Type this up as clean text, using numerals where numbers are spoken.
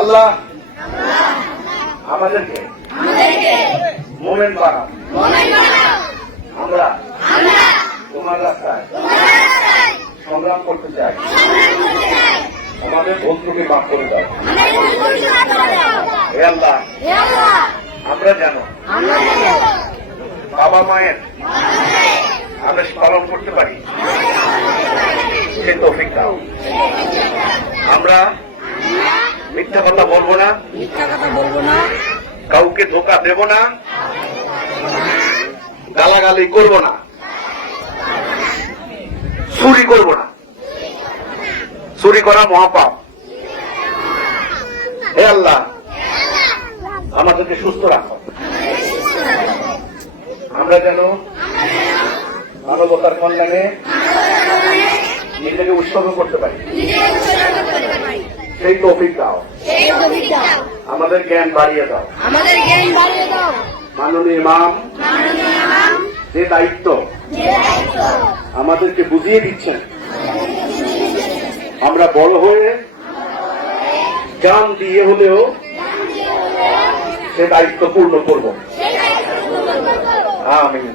আল্লাহ আমাদেরকে মোমেন বানাও। আমরা তোমার রাস্তায় সংগ্রাম করতে চাই। আমাদের ভুল ত্রুটি মাফ করে দাও। হে আল্লাহ, আমরা যেন বাবা মায়ের আদেশ পালন করতে পারি সে তৌফিক দাও। আমরা মিথ্যা কথা বলবো না, কাউকে ধোঁকা দেব না, গালাগালি করব না, চুরি করব না। চুরি করা মহাপাপ। হে আল্লাহ, আমাদেরকে সুস্থ রাখো। আমরা যেন মানবতার কল্যাণে নিজেকে উৎসর্গ করতে পারি সেই তৌফিক দাও। আমাদের জ্ঞান বাড়িয়ে দাও। মাননীয় ইমাম যে দায়িত্ব আমাদেরকে বুঝিয়ে দিচ্ছেন, আমরা বড় হয়ে জান দিয়ে হলেও সে দায়িত্ব পূর্ণ করব। আমিন।